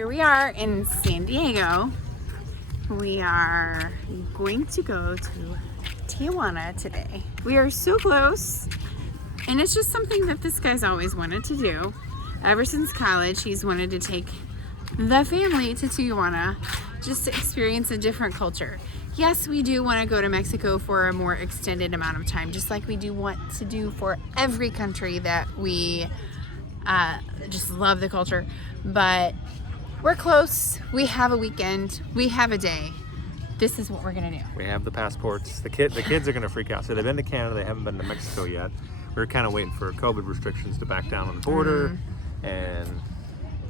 Here we are in San Diego. We are going to go to Tijuana today. We are so close, and it's just something that this guy's always wanted to do. Ever since college, he's wanted to take the family to Tijuana just to experience a different culture. Yes, we do want to go to Mexico for a more extended amount of time, just like we do want to do for every country that we just love the culture. But we're close. We have a weekend. We have a day. This is what we're gonna do. We have the passports. The kids are gonna freak out. So they've been to Canada. They haven't been to Mexico yet. We're kind of waiting for COVID restrictions to back down on the border, and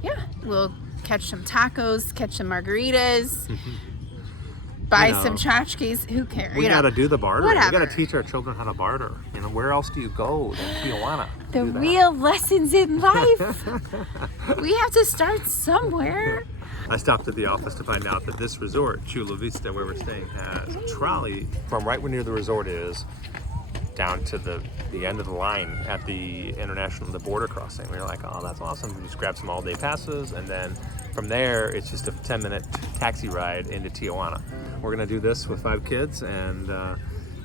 yeah, we'll catch some tacos, catch some margaritas, buy some tchotchkes. Who cares? We gotta do the barter. Whatever. We gotta teach our children how to barter. You know, where else do you go than Tijuana? The real lessons in life. We have to start somewhere. I stopped at the office to find out that this resort, Chula Vista, where we're staying, has a trolley from right where near the resort is down to the end of the line at the border crossing. We were like, oh, that's awesome. We just grab some all-day passes, and then from there, it's just a 10-minute taxi ride into Tijuana. We're gonna do this with 5 kids and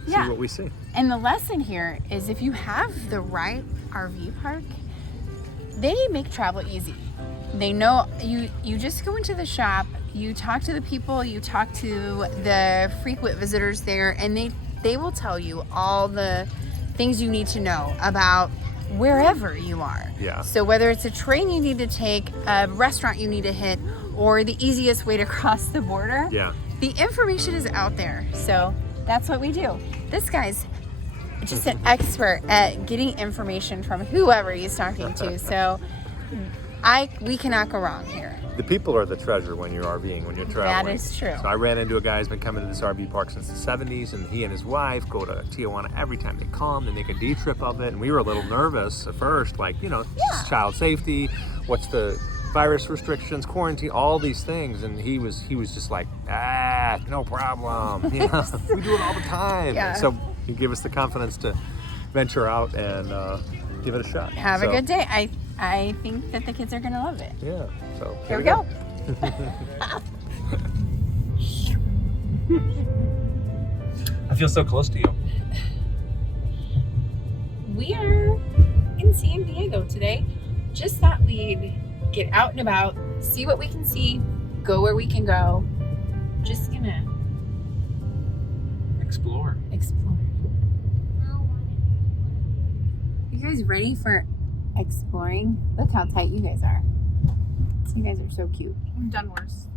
see what we see. And the lesson here is if you have the right RV park, they make travel easy. They know you just go into the shop, you talk to the people, you talk to the frequent visitors there, and they will tell you all the things you need to know about wherever you are. Yeah. So whether it's a train you need to take, a restaurant you need to hit, or the easiest way to cross the border, the information is out there. So that's what we do. This guy's just an expert at getting information from whoever he's talking to. So we cannot go wrong here. The people are the treasure when you're RVing, when you're traveling. That is true. So I ran into a guy who's been coming to this RV park since the 70s, and he and his wife go to Tijuana every time they come. They make a day trip of it, and we were a little nervous at first, like, just child safety, what's the virus restrictions, quarantine, all these things. And he was just like, no problem. We do it all the time. Yeah. So he gave us the confidence to venture out and give it a shot. Have a good day. I think that the kids are gonna love it. Yeah. So here we go. I feel so close to you. We are in San Diego today. Just thought we'd get out and about, see what we can see, go where we can go. Just gonna explore. You guys ready for exploring? Look how tight you guys are. You guys are so cute. I've done worse.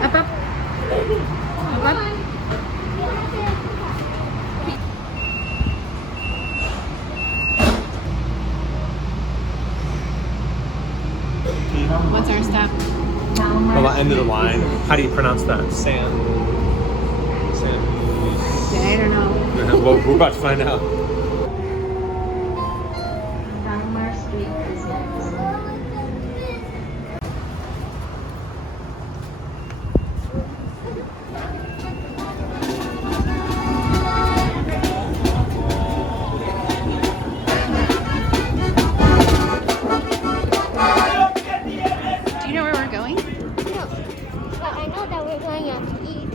Up, up. Up, up. What's our step? The end of the line. How do you pronounce that? I don't know. Well, we're about to find out. Do you know where we're going? No, but I know that we're going out to eat.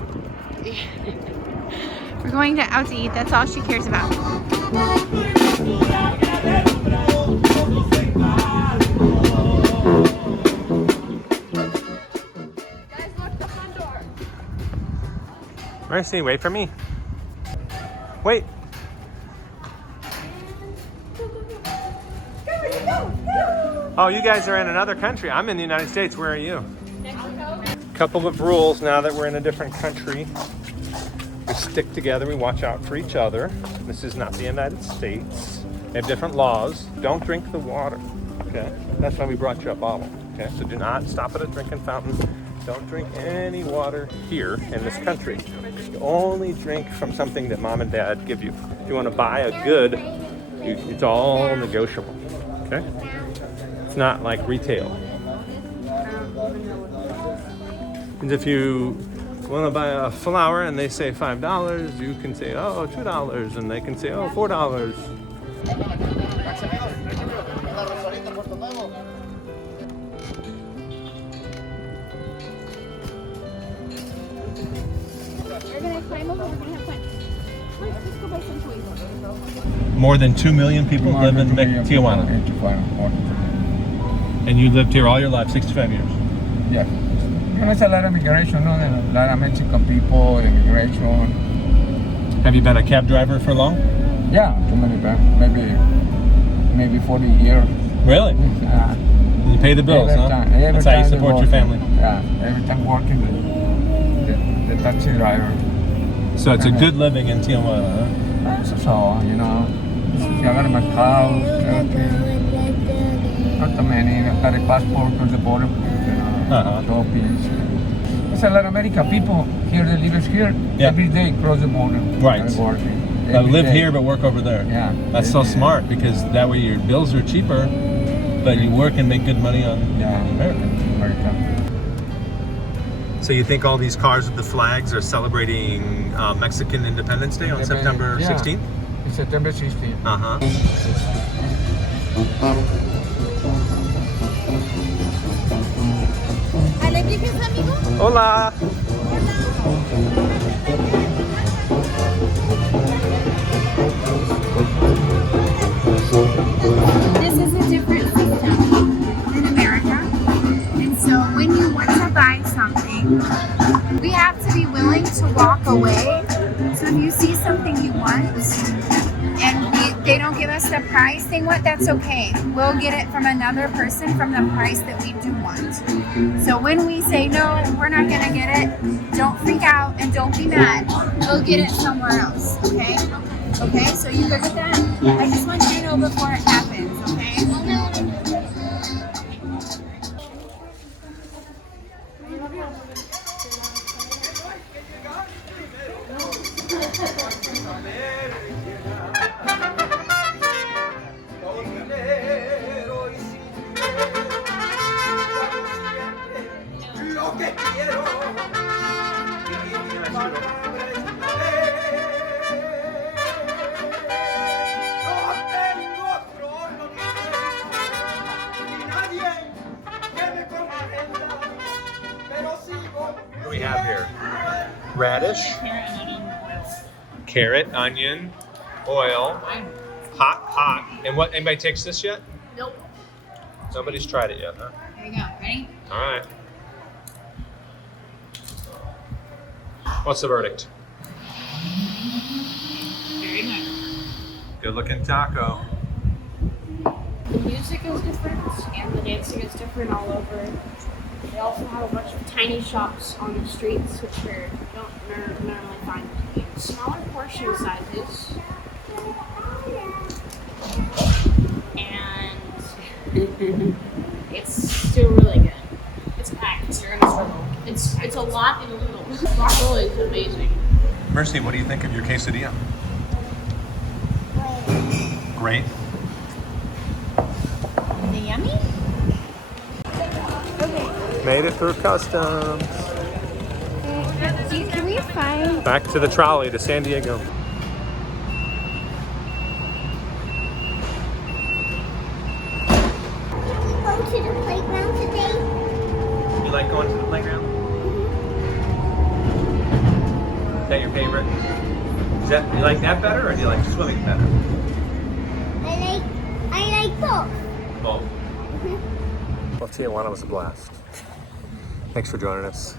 We're going out to eat. That's all she cares about. Mercy, wait for me. Wait. Oh, you guys are in another country. I'm in the United States. Where are you? Couple of rules now that we're in a different country. We stick together. We watch out for each other. This is not the United States. They have different laws. Don't drink the water. Okay? That's why we brought you a bottle. Okay? So do not stop at a drinking fountain. Don't drink any water here in this country. You only drink from something that mom and dad give you. If you want to buy a good, it's all negotiable. Okay? It's not like retail. And if you want to buy a flower and they say $5, you can say, oh, $2, and they can say, oh, $4. We're gonna climb over, we're gonna have fun. Let's go buy some toys. More than 2 million people live in Tijuana. And you lived here all your life, 65 years. Yeah. There's a lot of immigration, no? A lot of Mexican people, immigration. Have you been a cab driver for long? Yeah, too many times. Maybe 40 years. Really? You pay the bills, every huh? Time, every That's how you time support your working. family. Yeah, every time working, the taxi driver. So it's a good living in Tijuana, huh? So, you know, I got my house, everything. Not too many. I got a passport across the border, you know, shopping. There's a lot of American people here that live here. Yeah. Every day cross the border. Right. And working. But Every live day. here but work over there. Yeah. That's so smart because that way your bills are cheaper, but you work and make good money on America. So you think all these cars with the flags are celebrating Mexican Independence Day on September 16th? It's September 16th. Hola! This is a different system in America. And so when you want to buy something, we have to be willing to walk away. So if you see something you want and they don't give us the price they want, that's okay. We'll get it from another person from the price that we do want. So when we say, no, we're not going to get it, don't freak out and don't be mad. We'll get it somewhere else, okay? Okay, so you good with that? I just want you to know before it happens, okay? What do we have here? Radish, carrot, onion, oil, hot. And what? Anybody takes this yet? Nope. Nobody's tried it yet, huh? Here you go. Ready? All right. What's the verdict? Very good. Good looking taco. The music is different and the dancing is different all over. They also have a bunch of tiny shops on the streets, which you don't normally find in smaller portion sizes. And it's still really good. It's packed. You're gonna struggle. It's a lot in a little. Guacamole is amazing. Mercy, what do you think of your quesadilla? Great. Is it yummy? Made it through customs. Can we find... Back to the trolley to San Diego. Go to the playground today. You like going to the playground? Is that your favorite? You like that better or do you like swimming better? I like both. Both. Well, Tijuana was a blast. Thanks for joining us.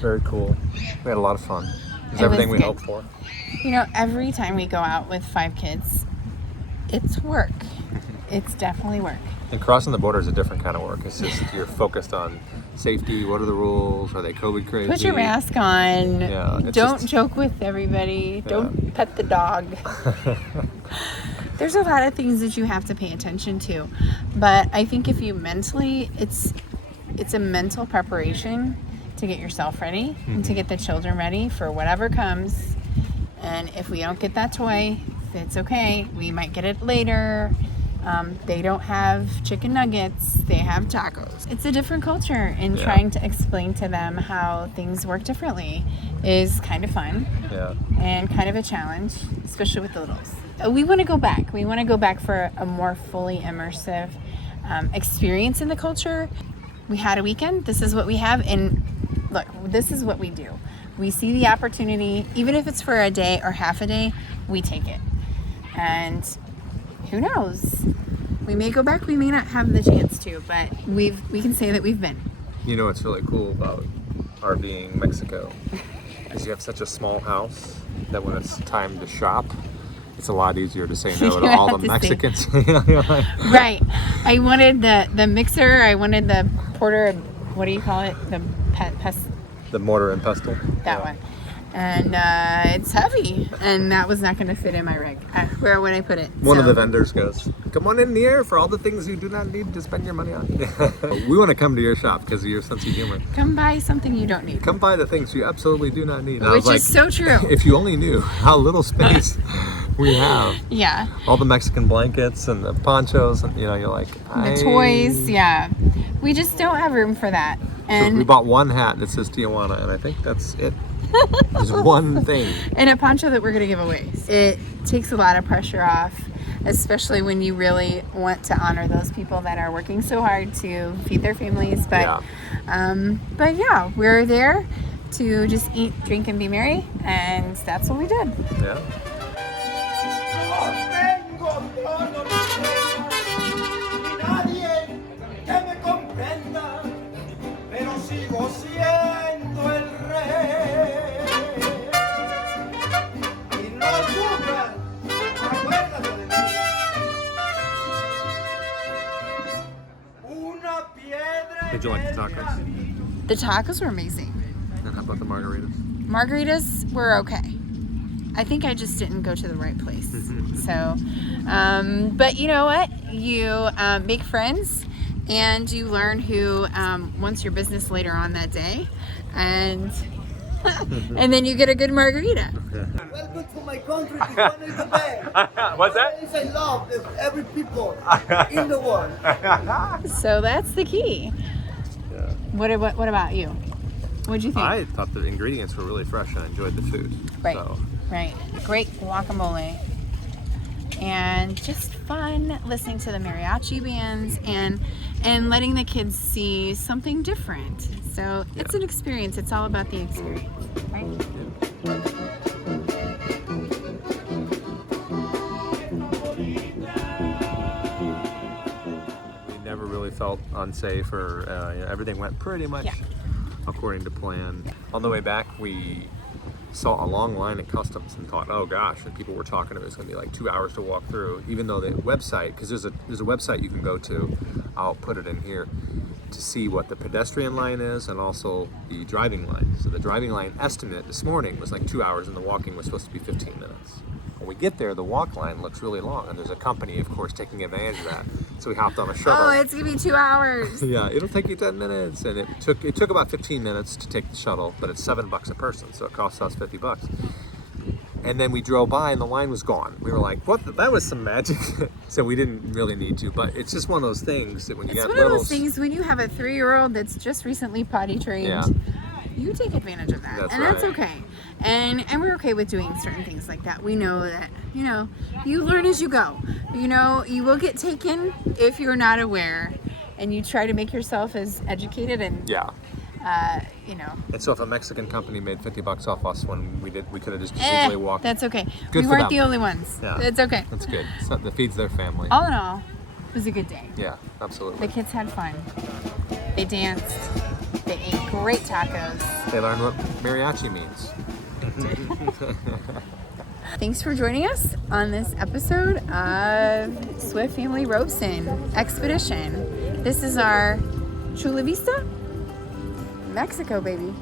Very cool. We had a lot of fun. It was everything we hoped for. You know, every time we go out with 5 kids, it's work. It's definitely work. And crossing the border is a different kind of work. It's just you're focused on safety. What are the rules? Are they COVID crazy? Put your mask on. Yeah, it's Don't just- joke with everybody. Don't pet the dog. There's a lot of things that you have to pay attention to. But I think if you mentally, it's a mental preparation to get yourself ready and to get the children ready for whatever comes. And if we don't get that toy, it's okay. We might get it later. They don't have chicken nuggets, they have tacos. It's a different culture, and Yeah. trying to explain to them how things work differently is kind of fun Yeah. and kind of a challenge, especially with the littles. We want to go back. We want to go back for a more fully immersive experience in the culture. We had a weekend. This is what we have. And look, this is what we do. We see the opportunity, even if it's for a day or half a day, we take it. And who knows? We may go back. We may not have the chance to, but we can say that we've been. You know what's really cool about RVing Mexico is you have such a small house that when it's time to shop, it's a lot easier to say no to all the Mexicans. You're like, Right. I wanted the mixer. I wanted the porter. What do you call it? The the mortar and pestle. that one. And it's heavy, and that was not going to fit in my rig. Where would I put it? One of So- the vendors goes, "Come on in here for all the things you do not need to spend your money on." We want to come to your shop because of your sense of humor. Come buy something you don't need. Come buy the things you absolutely do not need. And I Which was is like, so true. If you only knew how little space we have. Yeah. All the Mexican blankets and the ponchos, and you're like, The toys, yeah. We just don't have room for that. So we And bought one hat that says Tijuana, and I think that's it. There's one thing. and a poncho that we're going to give away. It takes a lot of pressure off, especially when you really want to honor those people that are working so hard to feed their families. But yeah, we're there to just eat, drink, and be merry, and that's what we did. Yeah. Did you like the tacos? The tacos were amazing. And how about the margaritas? Margaritas were okay. I think I just didn't go to the right place. So, but you know what? You make friends, and you learn who wants your business later on that day, and and then you get a good margarita. Welcome to my country. Tijuana is the best. What's that? Place I love every people in the world. So that's the key. Yeah. What about you? What'd you think? I thought the ingredients were really fresh and I enjoyed the food. Right. So, Right. Great guacamole. And just fun listening to the mariachi bands and letting the kids see something different. So it's an experience. It's all about the experience, right? we never really felt unsafe or everything went pretty much according to plan. On the way back, we saw a long line at customs and thought, oh gosh, and people were talking about it's going to be like 2 hours to walk through, even though the website, because there's a website you can go to, I'll put it in here, to see what the pedestrian line is and also the driving line. So the driving line estimate this morning was like 2 hours and the walking was supposed to be 15 minutes. When we get there, the walk line looks really long, and there's a company, of course, taking advantage of that. So we hopped on a shuttle. Oh, it's gonna be 2 hours. Yeah, it'll take you 10 minutes, and it took about 15 minutes to take the shuttle, but it's $7 a person, so it costs us $50. And then we drove by, and the line was gone. We were like, "What? That was some magic." So we didn't really need to, but it's just one of those things that when you It's got one of littles, those things when you have a 3-year-old that's just recently potty trained. Yeah. You take advantage of that, That's and that's right. okay. And we're okay with doing certain things like that. We know that you learn as you go. You will get taken if you're not aware, and you try to make yourself as educated and yeah. you know. And so if a Mexican company made $50 off us when we could have just easily walked. That's okay. Good We for weren't them. the only ones. Yeah. It's okay. That's good. So that feeds their family. All in all, it was a good day. Yeah, The absolutely. kids had fun. They danced. They ate great tacos. They learned what mariachi means. Thanks for joining us on this episode of Swift Family Robeson Expedition. This is our Chula Vista, Mexico, baby.